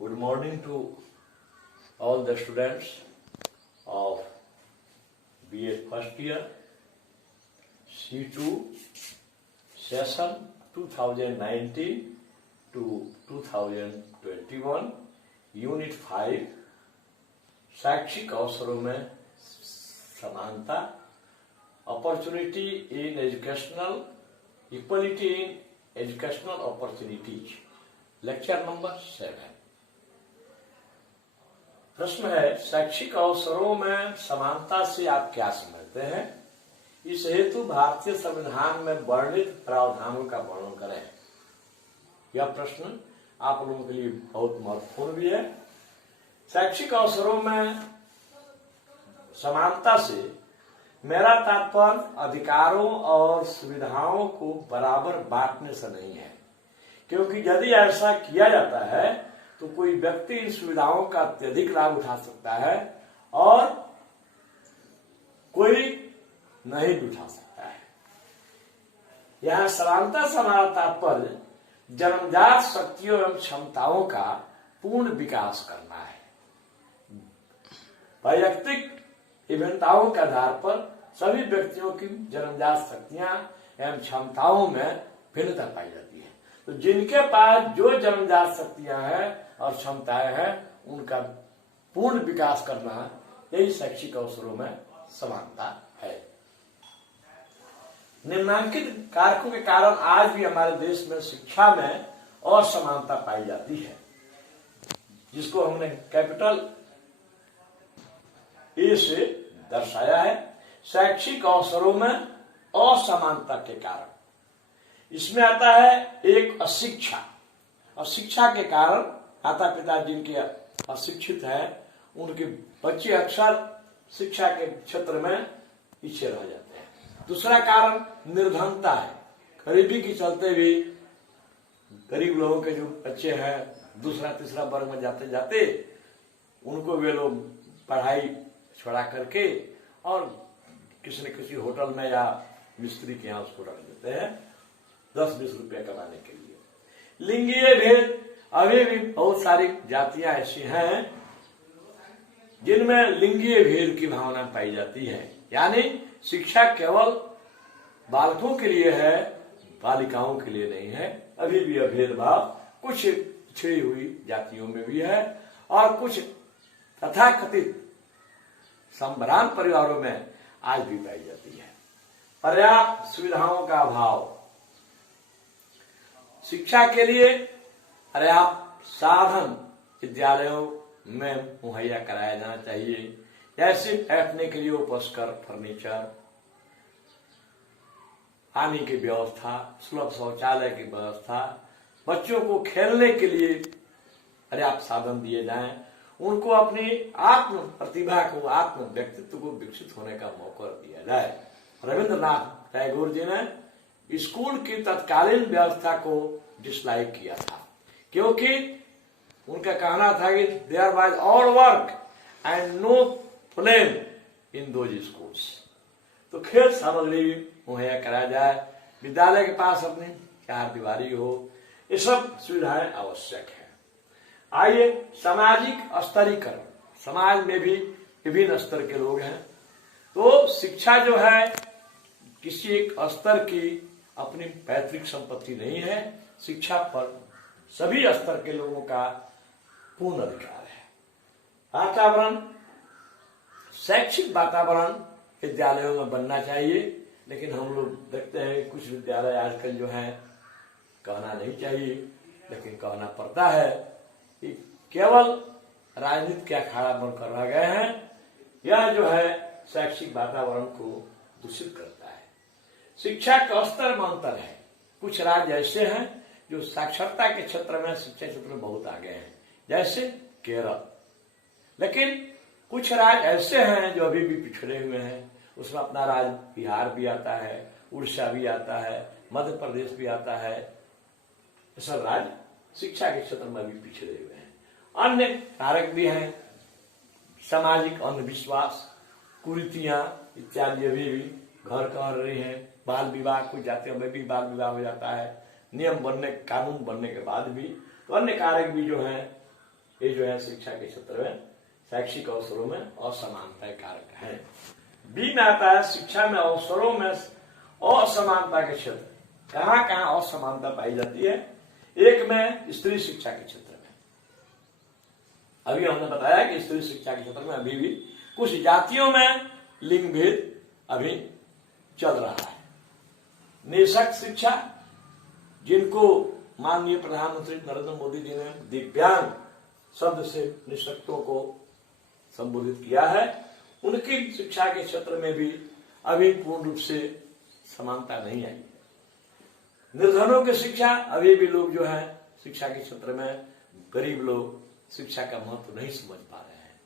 Good morning to all the students of BA first year, C2 session 2019 to 2021, Unit 5, शैक्षिक अवसरों में समानता, opportunity in educational, equality in educational opportunities, lecture number 7। प्रश्न है, शैक्षिक अवसरों में समानता से आप क्या समझते हैं? इस हेतु भारतीय संविधान में वर्णित प्रावधानों का वर्णन करें। यह प्रश्न आप लोगों के लिए बहुत महत्वपूर्ण भी है। शैक्षिक अवसरों में समानता से मेरा तात्पर्य अधिकारों और सुविधाओं को बराबर बांटने से नहीं है, क्योंकि यदि ऐसा किया जाता है तो कोई व्यक्ति इन सुविधाओं का अत्यधिक लाभ उठा सकता है और कोई नहीं भी उठा सकता है। यहां समानता से हमारा तात्पर्य जन्मजात शक्तियों एवं क्षमताओं का पूर्ण विकास करना है। वैयक्तिक विभिन्नताओं के आधार पर सभी व्यक्तियों की जन्मजात शक्तियां एवं क्षमताओं में भिन्नता पाई जाती है। तो जिनके पास जो जन्मजात शक्तियां हैं और क्षमताएं हैं, उनका पूर्ण विकास करना, यही शैक्षिक अवसरों में समानता है। निम्नलिखित कारकों के कारण आज भी हमारे देश में शिक्षा में असमानता पाई जाती है, जिसको हमने कैपिटल ए से दर्शाया है। शैक्षिक अवसरों में असमानता के कारण इसमें आता है एक अशिक्षा। अशिक्षा के कारण माता पिता जिनके अशिक्षित हैं, उनके बच्चे अक्सर शिक्षा के क्षेत्र में पीछे रह जाते हैं। दूसरा कारण निर्धनता है। गरीबी के चलते भी गरीब लोगों के जो बच्चे हैं, दूसरा तीसरा वर्ग में जाते जाते उनको वे लोग पढ़ाई छोड़ा करके और किसी न किसी होटल में या मिस्त्री के यहाँ उसको रख देते हैं 10-20 रुपया कमाने के लिए। लिंगीय भेद, अभी भी बहुत सारी जातियां ऐसी हैं जिनमें लिंगीय भेद की भावना पाई जाती है। यानी शिक्षा केवल बालकों के लिए है, बालिकाओं के लिए नहीं है। अभी भी यह भेदभाव कुछ पिछड़ी हुई जातियों में भी है और कुछ तथाकथित संभ्रांत परिवारों में आज भी पाई जाती है। पर्याप्त सुविधाओं का अभाव, शिक्षा के लिए पर्याप्त साधन विद्यालयों में मुहैया कराया जाना चाहिए, जैसे बैठने के लिए उपस्कर, फर्नीचर, पानी की व्यवस्था, सुलभ शौचालय की व्यवस्था, बच्चों को खेलने के लिए पर्याप्त साधन दिए जाएं, उनको अपनी आत्म प्रतिभा को, आत्म व्यक्तित्व को विकसित होने का मौका दिया जाए। रविंद्रनाथ टैगोर जी ने स्कूल की तत्कालीन व्यवस्था को डिसलाइक किया था, क्योंकि उनका कहना था कि there was all work and no play in those schools. तो खेल सामग्री मुहैया कराया जाए, विद्यालय के पास अपनी चार दीवारी हो, ये सब सुविधाएं आवश्यक है। आइए, सामाजिक स्तरीकरण। समाज में भी विभिन्न स्तर के लोग हैं, तो शिक्षा जो है किसी एक स्तर की अपनी पैतृक संपत्ति नहीं है। शिक्षा पर सभी स्तर के लोगों का पूर्ण अधिकार है। वातावरण, शैक्षिक वातावरण विद्यालयों में बनना चाहिए, लेकिन हम लोग देखते हैं कुछ विद्यालय आजकल जो है कहना नहीं चाहिए, लेकिन कहना पड़ता है कि केवल राजनीति के अखाड़ा बनकर रह गए हैं। यह जो है शैक्षिक वातावरण को दूषित करता है। शिक्षा का स्तर में अंतर है। कुछ राज्य ऐसे हैं जो साक्षरता के क्षेत्र में, शिक्षा क्षेत्र में बहुत आगे हैं, जैसे केरल। लेकिन कुछ राज्य ऐसे हैं जो अभी भी पिछड़े हुए हैं। उसमें अपना राज्य बिहार भी आता है, उड़ीसा भी आता है, मध्य प्रदेश भी आता है। ये सब राज्य शिक्षा के क्षेत्र में भी पिछड़े हुए हैं। अन्य कारक भी हैं, सामाजिक अंधविश्वास, कुरीतियां इत्यादि अभी भी घर कर रही हैं। बाल विवाह, कुछ जातियों में भी बाल विवाह हो जाता है, नियम बनने, कानून बनने के बाद भी। तो अन्य कारक भी जो हैं ये जो है शिक्षा के क्षेत्र में शैक्षिक अवसरों में असमानता कारक है। बी में आता है शिक्षा में अवसरों में असमानता के क्षेत्र। कहां कहां असमानता पाई जाती है? एक में स्त्री शिक्षा के क्षेत्र में। अभी हमने बताया कि स्त्री शिक्षा के क्षेत्र में अभी भी कुछ जातियों में लिंग भेद अभी चल रहा है। निःशक्त शिक्षा, जिनको माननीय प्रधानमंत्री नरेंद्र मोदी जी ने दिव्यांग शब्द से निःशक्तों को संबोधित किया है, उनकी शिक्षा के क्षेत्र में भी अभी पूर्ण रूप से समानता नहीं आई। निर्धनों की शिक्षा, अभी भी लोग जो है शिक्षा के क्षेत्र में, गरीब लोग शिक्षा का महत्व नहीं समझ पा रहे हैं।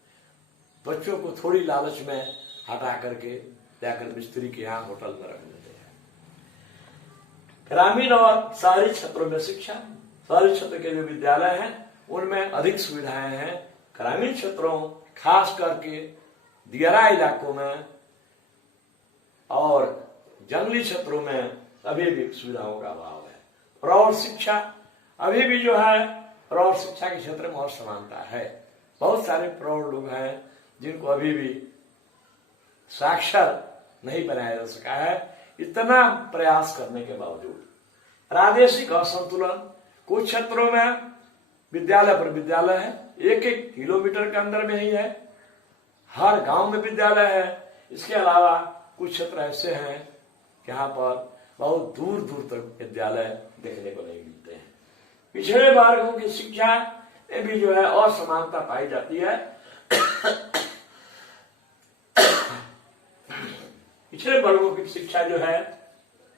बच्चों को थोड़ी लालच में हटा करके जाकर मिस्त्री के यहाँ होटल में रख देते हैं। ग्रामीण और शहरी क्षेत्रों में शिक्षा, शहरी क्षेत्र के जो विद्यालय हैं उनमें अधिक सुविधाएं हैं। ग्रामीण क्षेत्रों खास करके दियारा इलाकों में और जंगली क्षेत्रों में अभी भी सुविधाओं का अभाव है। प्रौढ़ शिक्षा, अभी भी जो है प्रौढ़ शिक्षा के क्षेत्र में असमानता है। बहुत सारे प्रौढ़ लोग हैं जिनको अभी भी साक्षर नहीं बनाया जा सका है, इतना प्रयास करने के बावजूद। प्रादेशिक असंतुलन, कुछ क्षेत्रों में विद्यालय पर विद्यालय है, 1-1 किलोमीटर के अंदर में ही है, हर गांव में विद्यालय है। इसके अलावा कुछ क्षेत्र ऐसे हैं जहां पर बहुत दूर दूर तक विद्यालय देखने को नहीं मिलते हैं। पिछड़े वर्गों की शिक्षा में भी जो है असमानता पाई जाती है। पिछड़े वर्गों की शिक्षा जो है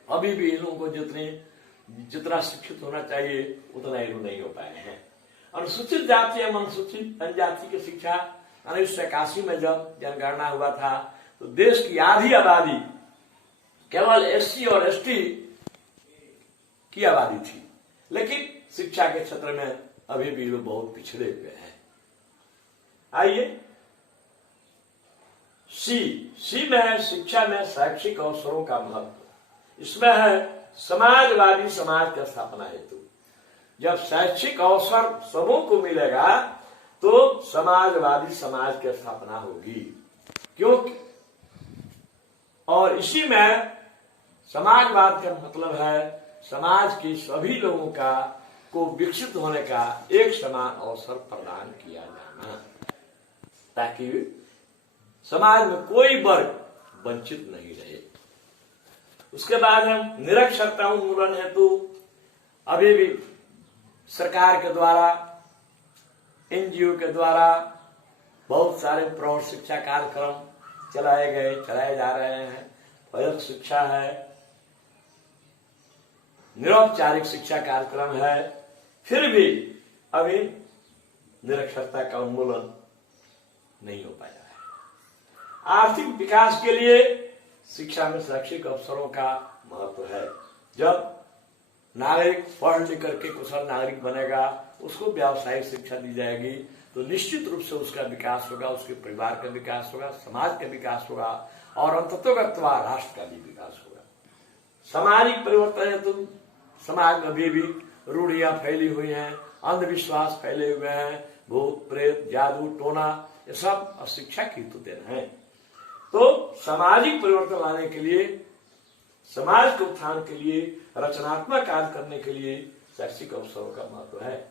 अभी भी इन लोगों को जितना शिक्षित होना चाहिए उतना ये लोग नहीं हो पाए हैं। अनुसूचित जाति एवं अनुसूचित जनजाति की शिक्षा 1981 में जब जनगणना हुआ था तो देश की आधी आबादी केवल एससी और एसटी की आबादी थी, लेकिन शिक्षा के क्षेत्र में अभी भी लोग बहुत पिछड़े हुए हैं। आइए सी में है शिक्षा में शैक्षिक अवसरों का महत्व। इसमें है समाजवादी समाज की स्थापना हेतु। जब शैक्षिक अवसर सबों को मिलेगा तो समाजवादी समाज की स्थापना होगी। क्योंकि और इसी में समाजवाद का मतलब है समाज के सभी लोगों का को विकसित होने का एक समान अवसर प्रदान किया जाना, ताकि समाज में कोई वर्ग वंचित नहीं रहे। उसके बाद हम निरक्षरता उन्मूलन हेतु अभी भी सरकार के द्वारा, एनजीओ के द्वारा बहुत सारे प्रौढ़ शिक्षा कार्यक्रम चलाए जा रहे हैं। वयस्क शिक्षा है, निरौपचारिक शिक्षा कार्यक्रम है, फिर भी अभी निरक्षरता का उन्मूलन नहीं हो पाया है। आर्थिक विकास के लिए शिक्षा में शैक्षिक अवसरों का महत्व है। जब नागरिक पढ़ लिख करके कुशल नागरिक बनेगा, उसको व्यावसायिक शिक्षा दी जाएगी तो निश्चित रूप से उसका विकास होगा, उसके परिवार का विकास होगा, समाज का विकास होगा और अंततोगत्वा राष्ट्र का भी विकास होगा। सामाजिक परिवर्तन है तो समाज में अभी भी रूढ़ियां फैली हुई हैं, अंधविश्वास फैले हुए हैं, भूत प्रेत जादू टोना, ये सब अशिक्षा की तो देन है। तो सामाजिक परिवर्तन लाने के लिए, समाज के उत्थान के लिए, रचनात्मक कार्य करने के लिए शैक्षिक अवसरों का महत्व है।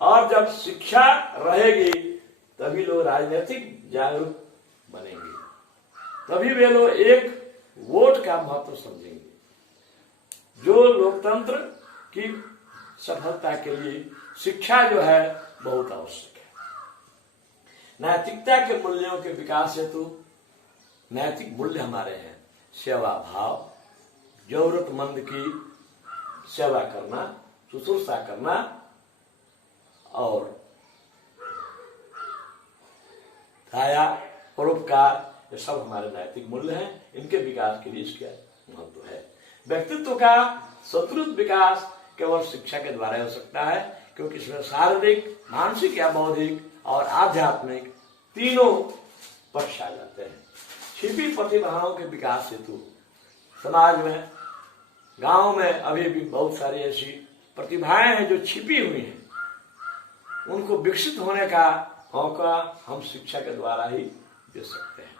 और जब शिक्षा रहेगी तभी लोग राजनीतिक जागरूक बनेंगे, तभी वे लोग एक वोट का महत्व समझेंगे। जो लोकतंत्र की सफलता के लिए शिक्षा जो है बहुत आवश्यक है। नैतिकता के मूल्यों के विकास हेतु नैतिक मूल्य हमारे हैं सेवा भाव, जरूरतमंद की सेवा करना, शुश्रूषा करना और दया, परोपकार, ये सब हमारे नैतिक मूल्य हैं। इनके विकास के लिए इसका महत्व है। व्यक्तित्व का सतुलित विकास केवल शिक्षा के द्वारा हो सकता है, क्योंकि इसमें शारीरिक, मानसिक या बौद्धिक और आध्यात्मिक तीनों पक्ष आ जाते हैं। छिपी प्रतिभाओं के विकास हेतु समाज में, गांव में अभी भी बहुत सारी ऐसी प्रतिभाएं हैं जो छिपी हुई हैं, उनको विकसित होने का मौका हम शिक्षा के द्वारा ही दे सकते हैं।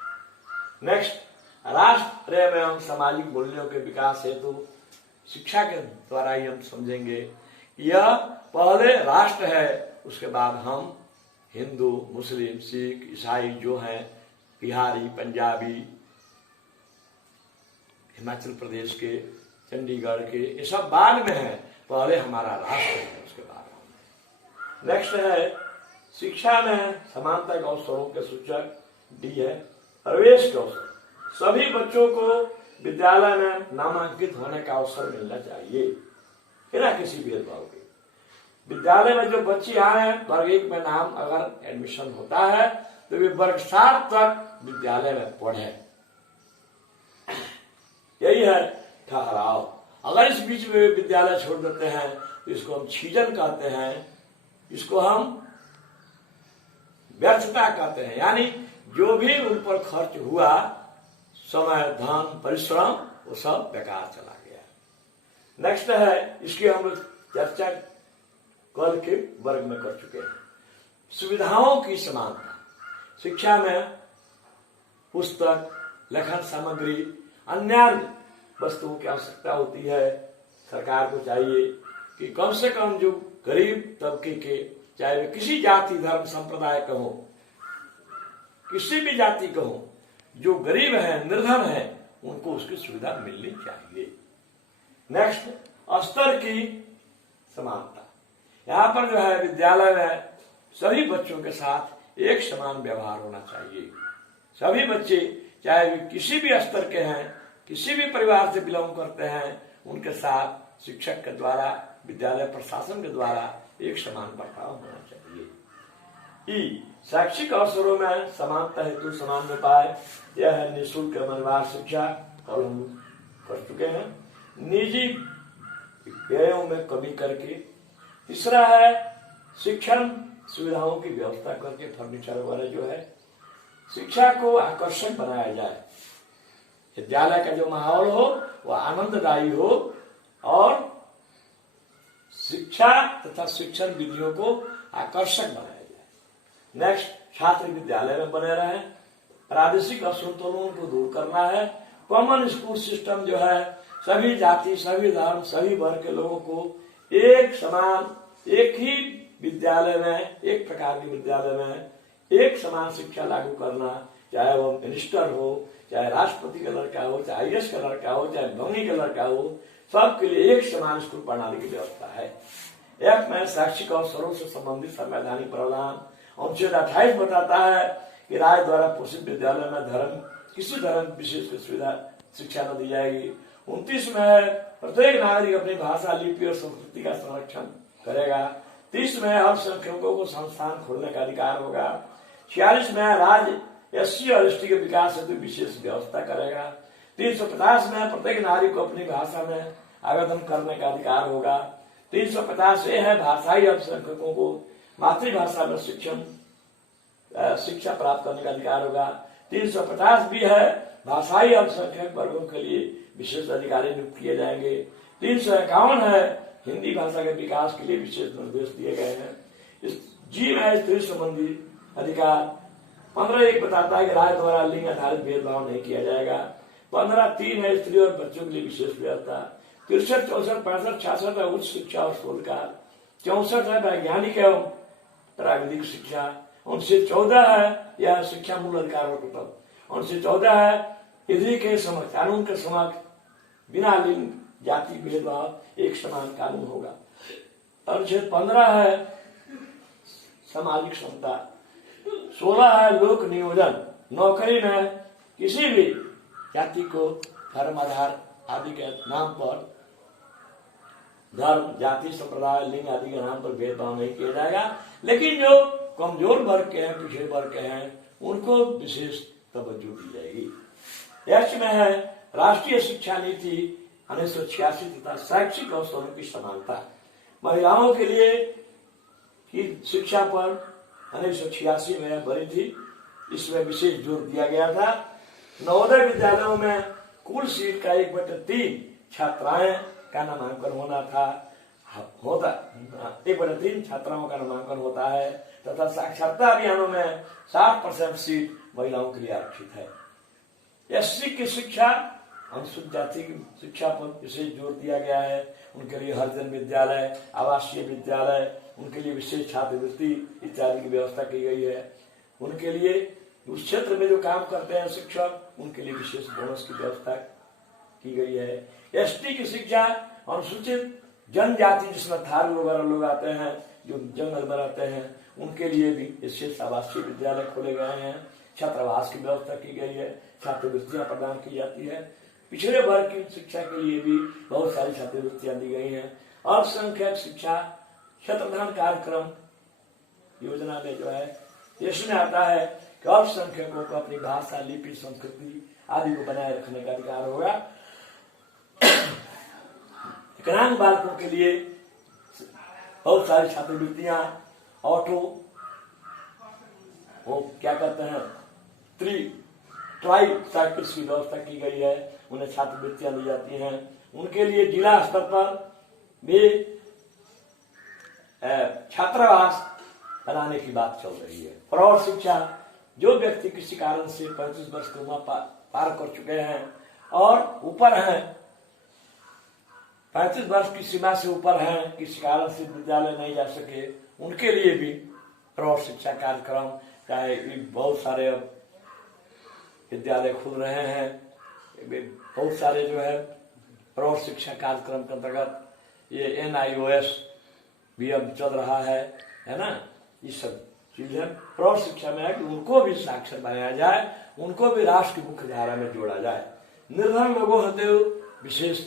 नेक्स्ट, राष्ट्र एवं सामाजिक मूल्यों के विकास हेतु शिक्षा के द्वारा ही हम समझेंगे। यह पहले राष्ट्र है, उसके बाद हम हिंदू, मुस्लिम, सिख, ईसाई जो हैं, बिहारी, पंजाबी, हिमाचल प्रदेश के, चंडीगढ़ के, ये सब बाद में है। पहले हमारा राष्ट्र है, उसके बाद हम। नेक्स्ट है शिक्षा में समानता के अवसरों के सूचक डी है प्रवेश के अवसर। सभी बच्चों को विद्यालय में नामांकित होने का अवसर मिलना चाहिए बिना किसी भेदभाव के। विद्यालय में जो बच्चे आए हैं, वर्ग 1 में नाम अगर एडमिशन होता है तो वे वर्ग 7 तक विद्यालय में पढ़े। यही है ठहराव। अगर इस बीच में विद्यालय छोड़ देते हैं तो इसको हम छीजन कहते हैं, इसको हम व्यर्थता कहते हैं। यानी जो भी उन पर खर्च हुआ, समय, धन, परिश्रम, वो सब बेकार चला गया। नेक्स्ट है, इसकी हम चर्चा कल के वर्ग में कर चुके हैं। सुविधाओं की समानता। शिक्षा में पुस्तक, लेखन सामग्री, अन्य वस्तुओं की आवश्यकता होती है। सरकार को चाहिए कि कम से कम जो गरीब तबके के, चाहे वे किसी जाति, धर्म, संप्रदाय का हो, किसी भी जाति का हो, जो गरीब है, निर्धन है, उनको उसकी सुविधा मिलनी चाहिए। नेक्स्ट, स्तर की समानता। यहाँ पर जो है विद्यालय में सभी बच्चों के साथ एक समान व्यवहार होना चाहिए। सभी बच्चे चाहे वे किसी भी स्तर के हैं, किसी भी परिवार से बिलोंग करते हैं, उनके साथ शिक्षक के द्वारा, विद्यालय प्रशासन के द्वारा एक समान बर्ताव होना चाहिए। ई, शैक्षिक अवसरों में समानता हेतु समान उपाय। यह है निःशुल्क अनिवार्य शिक्षा, और हम कर चुके हैं। निजी व्ययों में कमी करके। तीसरा है शिक्षण सुविधाओं की व्यवस्था करके, फर्नीचर वगैरह जो है, शिक्षा को आकर्षक बनाया जाए। विद्यालय का जो माहौल हो वह आनंददायी हो और शिक्षा तथा शिक्षण विधियों को आकर्षक बनाया जाए। नेक्स्ट, छात्र विद्यालय में बने रहे। प्रादेशिक असंतुलन को दूर करना है। कॉमन स्कूल सिस्टम जो है, सभी जाति, सभी धर्म, सभी वर्ग के लोगों को एक समान, एक ही विद्यालय में, एक प्रकार के विद्यालय में एक समान शिक्षा लागू करना। चाहे वो मिनिस्टर हो, चाहे राष्ट्रपति का लड़का हो, चाहे IAS का लड़का हो, चाहे धोनी का लड़का हो, सबके लिए एक समान स्कूल पढ़ाने की व्यवस्था है। एक में शैक्षिक अवसरों से संबंधित संवैधानिक प्रावधान। अनुच्छेद 28 बताता है कि राज्य द्वारा पोषित विद्यालय में किसी धर्म विशेष की सुविधा शिक्षा न दी जाएगी। 29 में प्रत्येक नागरिक अपनी भाषा, लिपि और संस्कृति का संरक्षण करेगा। 30 में अल्पसंख्यकों को संस्थान खोलने का अधिकार होगा। 46 में राज्य SC और ST के विकास हेतु विशेष व्यवस्था करेगा। 350 में प्रत्येक नागरिक को अपनी भाषा में आवेदन करने का अधिकार होगा। 350 ये है भाषाई अल्पसंख्यकों को मातृभाषा में शिक्षा प्राप्त करने का अधिकार होगा। 350 भी है भाषाई अल्पसंख्यक वर्गों के लिए विशेष अधिकारी नियुक्त किए जाएंगे। 351 है हिंदी भाषा के विकास के लिए विशेष निर्देश दिए गए हैं। इस जी में स्त्री संबंधी अधिकार। 15(1) बताता है कि राज्य द्वारा लिंग आधारित भेदभाव नहीं किया जाएगा। 15(3) है स्त्री और बच्चों के लिए विशेष व्यवस्था। 63, 64, 65, 66 है उच्च शिक्षा और शोधकार। 64 है वैज्ञानिक एवं प्राविधिक शिक्षा। 14 है यह शिक्षा मूल अधिकार और कर्तव्य। 14 है इधरी के समक्ष, कानून के समक्ष बिना लिंग जाति भेदभाव एक समान कानून होगा। अनुच्छेद 15 है सामाजिक समता। 16 है लोक नियोजन। नौकरी में किसी भी जाति को धर्म आधार आदि के नाम पर, धर्म, जाति, संप्रदाय, लिंग आदि के नाम पर भेदभाव नहीं किया जाएगा। लेकिन जो कमजोर वर्ग के हैं, पिछड़े वर्ग के हैं, उनको विशेष तवज्जो दी जाएगी। यक्ष में है राष्ट्रीय शिक्षा नीति 1986 तथा शैक्षिक अवसरों की समानता। महिलाओं के लिए की शिक्षा पर 1986 में बनी थी, इसमें विशेष जोर दिया गया था। नवोदय विद्यालयों में कुल सीट का 1/3 छात्राएं का नामांकन होना था। होता 1/3 छात्राओं का नामांकन होता है तथा साक्षरता अभियानों में 60% सीट महिलाओं के लिए आरक्षित है। एससी की शिक्षा, अनुसूचित जाति की शिक्षा पर विशेष जोर दिया गया है। उनके लिए हरिजन विद्यालय, आवासीय विद्यालय, उनके लिए विशेष छात्रवृत्ति इत्यादि की व्यवस्था की गई है। उनके लिए उस क्षेत्र में जो काम करते हैं शिक्षक, उनके लिए विशेष बोनस की व्यवस्था की गई है। एसटी की शिक्षा, अनुसूचित जनजाति जिसमें थारू वगैरह लोग आते हैं जो जंगल में रहते हैं, उनके लिए भी विशेष आवासीय विद्यालय खोले गए हैं। छात्रावास की व्यवस्था की गई है, छात्रवृत्तियां प्रदान की जाती है। पिछड़े वर्ग की शिक्षा के लिए भी बहुत सारी छात्रवृत्तियां दी गई हैं। अल्पसंख्यक शिक्षा क्षेत्रधन कार्यक्रम योजना में जो है इसमें आता है कि अल्पसंख्यकों को अपनी भाषा, लिपि, संस्कृति आदि को बनाए रखने का अधिकार होगा। विकलांग बालकों के लिए बहुत सारी छात्रवृत्तियां, ऑटो, वो क्या कहते हैं, ट्राई साइकिल्स की व्यवस्था की गई है। उन्हें छात्रवृत्तियां दी जाती हैं। उनके लिए जिला स्तर पर भी छात्रावास बनाने की बात चल रही है। प्रौढ़ शिक्षा, जो व्यक्ति किसी कारण से 35 वर्ष की उम्र पार कर चुके हैं और ऊपर हैं, 35 वर्ष की सीमा से ऊपर हैं, किसी कारण से विद्यालय नहीं जा सके, उनके लिए भी प्रौढ़ शिक्षा कार्यक्रम, चाहे बहुत सारे विद्यालय खुल रहे हैं, बहुत सारे जो है प्रौढ़ शिक्षा कार्यक्रम के अंतर्गत ये NIOS भी अब चल रहा है ना। ये सब चीजें प्रौढ़ शिक्षा में है कि उनको भी साक्षर बनाया जाए, उनको भी राष्ट्र की मुख्य धारा में जोड़ा जाए। निर्धन लोगों होते हुए विशेष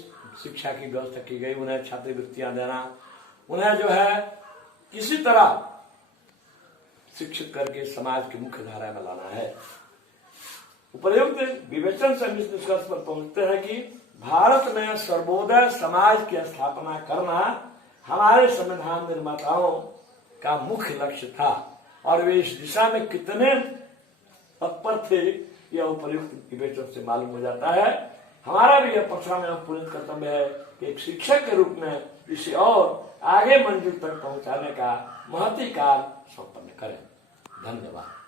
शिक्षा की व्यवस्था की गई, उन्हें छात्रवृत्तियां देना, उन्हें जो है किसी तरह शिक्षित करके समाज की मुख्य धारा में लाना है। उपर्युक्त विवेचन से इस निष्कर्ष पर पहुंचते हैं कि भारत में सर्वोदय समाज की स्थापना करना हमारे संविधान निर्माताओं का मुख्य लक्ष्य था और वे इस दिशा में कितने तत्पर थे यह उपर्युक्त विवेचन से मालूम हो जाता है। हमारा भी यह पक्षा में पूर्ण कर्तव्य है कि एक शिक्षक के रूप में इसे और आगे मंजिल तक पहुंचाने का महती कार्य संपन्न करें। धन्यवाद।